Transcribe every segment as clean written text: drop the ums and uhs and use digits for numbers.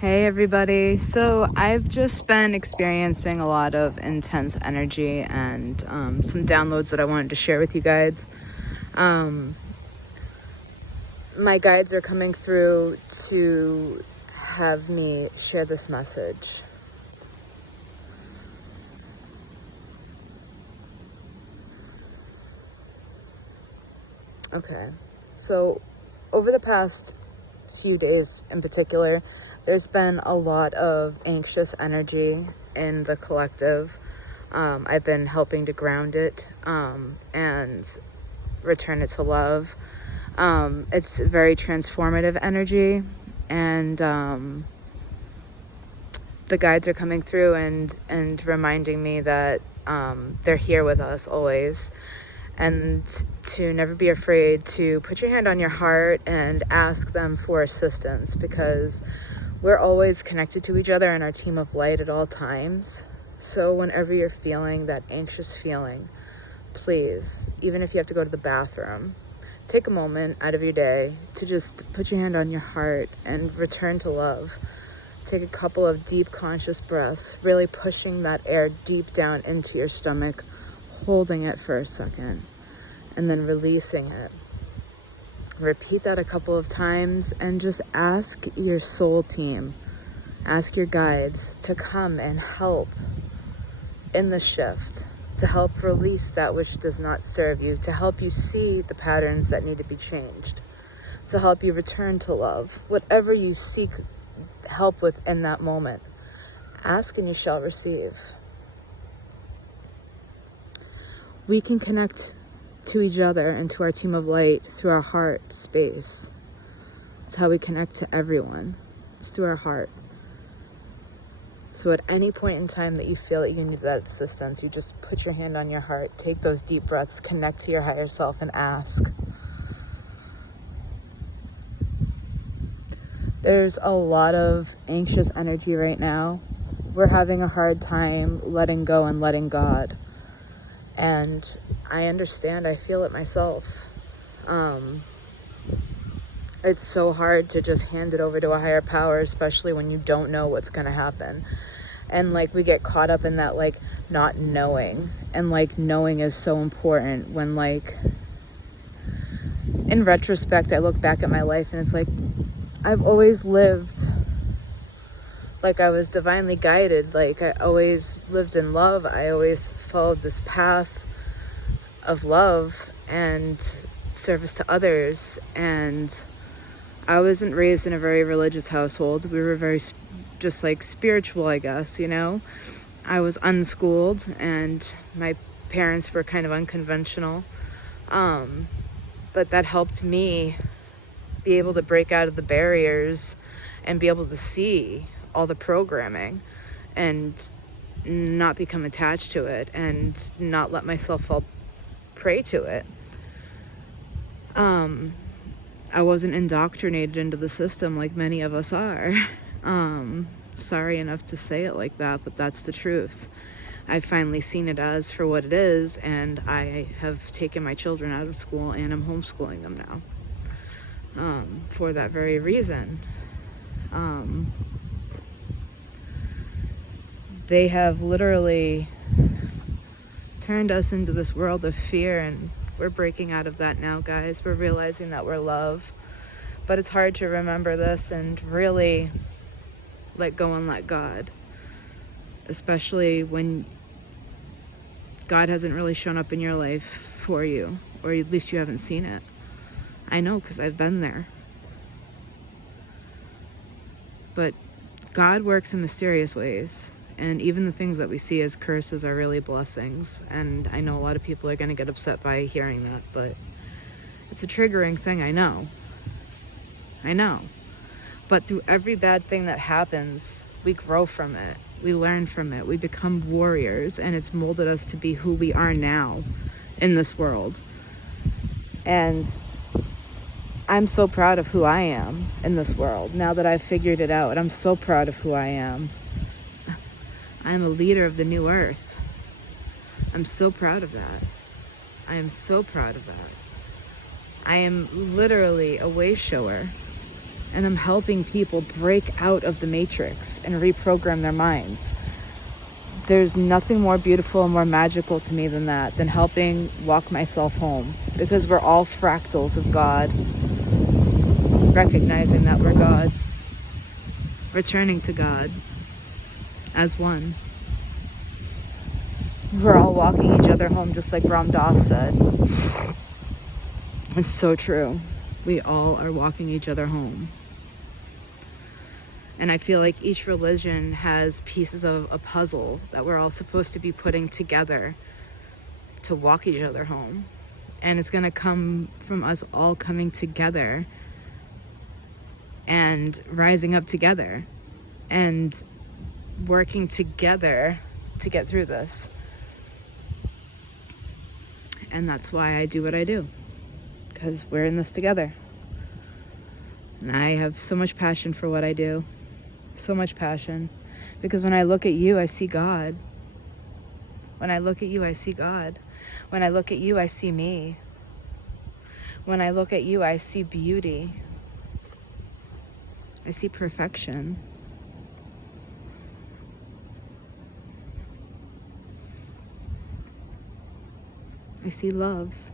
Hey everybody. So I've just been experiencing a lot of intense energy and some downloads that I wanted to share with you guys. My guides are coming through to have me share this message. Okay. So over the past few days in particular, there's been a lot of anxious energy in the collective. I've been helping to ground it and return it to love. It's very transformative energy, and the guides are coming through and reminding me that they're here with us always, and to never be afraid to put your hand on your heart and ask them for assistance, because we're always connected to each other in our team of light at all times. So whenever you're feeling that anxious feeling, please, even if you have to go to the bathroom, take a moment out of your day to just put your hand on your heart and return to love. Take a couple of deep conscious breaths, really pushing that air deep down into your stomach, holding it for a second, and then releasing it. Repeat that a couple of times and just ask your soul team, ask your guides to come and help in the shift, to help release that which does not serve you, to help you see the patterns that need to be changed, to help you return to love. Whatever you seek help with in that moment, ask and you shall receive. We can connect to each other and to our team of light through our heart space. It's how we connect to everyone. It's through our heart. So at any point in time that you feel that you need that assistance, you just put your hand on your heart, take those deep breaths, connect to your higher self, and ask. There's a lot of anxious energy right now. We're having a hard time letting go and letting God. And I understand, I feel it myself. It's so hard to just hand it over to a higher power, especially when you don't know what's going to happen. And we get caught up in that not knowing, and knowing is so important when in retrospect I look back at my life and it's I've always lived I was divinely guided. I always lived in love. I always followed this path of love and service to others. And I wasn't raised in a very religious household. We were very just spiritual, I guess, I was unschooled and my parents were kind of unconventional. But that helped me be able to break out of the barriers and be able to see all the programming and not become attached to it and not let myself fall prey to it. I wasn't indoctrinated into the system like many of us are. Sorry enough to say it like that, but that's the truth. I've finally seen it as for what it is, and I have taken my children out of school and I'm homeschooling them now. For that very reason. They have literally turned us into this world of fear, and we're breaking out of that now, guys. We're realizing that we're love. But it's hard to remember this and really let go and let God. Especially when God hasn't really shown up in your life for you, or at least you haven't seen it. I know, because I've been there. But God works in mysterious ways. And even the things that we see as curses are really blessings. And I know a lot of people are going to get upset by hearing that, but it's a triggering thing, I know. But through every bad thing that happens, we grow from it. We learn from it. We become warriors, and it's molded us to be who we are now in this world. And I'm so proud of who I am in this world. Now that I've figured it out, I'm so proud of who I am. I'm a leader of the new earth. I'm so proud of that. I am so proud of that. I am literally a way shower and I'm helping people break out of the matrix and reprogram their minds. There's nothing more beautiful and more magical to me than that, than helping walk myself home, because we're all fractals of God, recognizing that we're God, returning to God as one. We're all walking each other home, just like Ram Dass said. It's so true. We all are walking each other home. And I feel like each religion has pieces of a puzzle that we're all supposed to be putting together to walk each other home. And it's going to come from us all coming together and rising up together and working together to get through this. And that's why I do what I do, because we're in this together. And I have so much passion for what I do. So much passion, because when I look at you, I see God. When I look at you, I see God. When I look at you, I see me. When I look at you, I see beauty. I see perfection. I see love.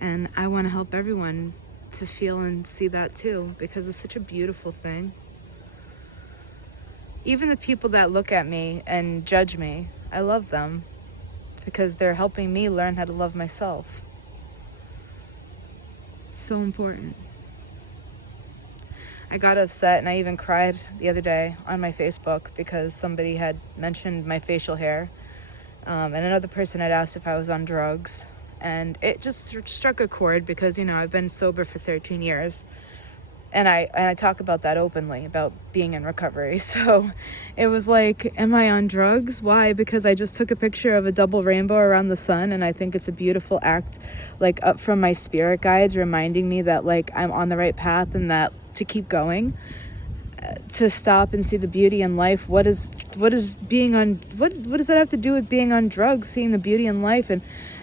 And I want to help everyone to feel and see that too, because it's such a beautiful thing. Even the people that look at me and judge me, I love them because they're helping me learn how to love myself. It's so important. I got upset and I even cried the other day on my Facebook because somebody had mentioned my facial hair, and another person had asked if I was on drugs. And it just struck a chord because, you know, I've been sober for 13 years. And I talk about that openly, about being in recovery. So it was like, am I on drugs? Why? Because I just took a picture of a double rainbow around the sun. And I think it's a beautiful act, like up from my spirit guides, reminding me that like I'm on the right path and that to keep going, to stop and see the beauty in life. What does that have to do with being on drugs, seeing the beauty in life?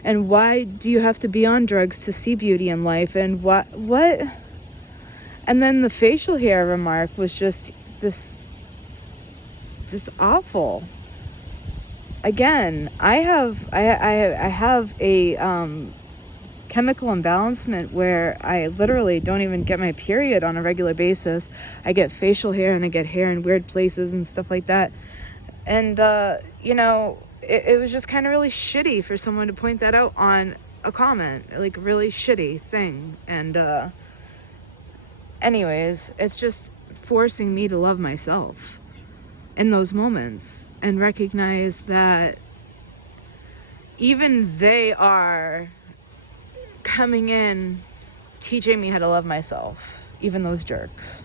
And why do you have to be on drugs to see beauty in life? And what? And then the facial hair remark was just awful. Again, I have a chemical imbalancement where I literally don't even get my period on a regular basis. I get facial hair and I get hair in weird places and stuff like that. And you know, it was just kind of really shitty for someone to point that out on a comment, like really shitty thing. And anyways, it's just forcing me to love myself in those moments and recognize that even they are coming in teaching me how to love myself, even those jerks.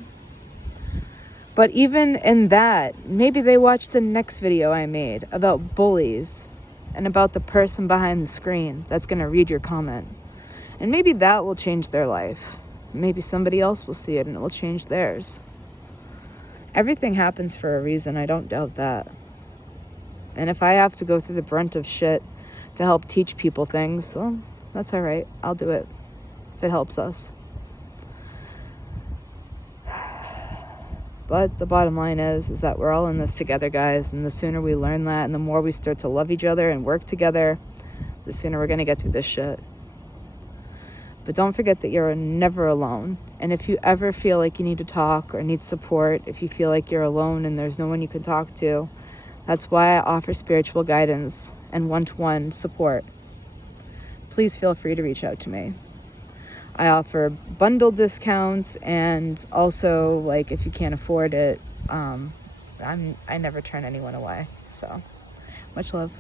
But even in that, maybe they watch the next video I made about bullies and about the person behind the screen that's going to read your comment. And maybe that will change their life. Maybe somebody else will see it and it will change theirs. Everything happens for a reason, I don't doubt that. And if I have to go through the brunt of shit to help teach people things, well, that's all right. I'll do it if it helps us. But the bottom line is that we're all in this together, guys. And the sooner we learn that and the more we start to love each other and work together, the sooner we're going to get through this shit. But don't forget that you're never alone. And if you ever feel like you need to talk or need support, if you feel like you're alone and there's no one you can talk to, that's why I offer spiritual guidance and one-to-one support. Please feel free to reach out to me. I offer bundle discounts, and also, like, if you can't afford it, I never turn anyone away. So, much love.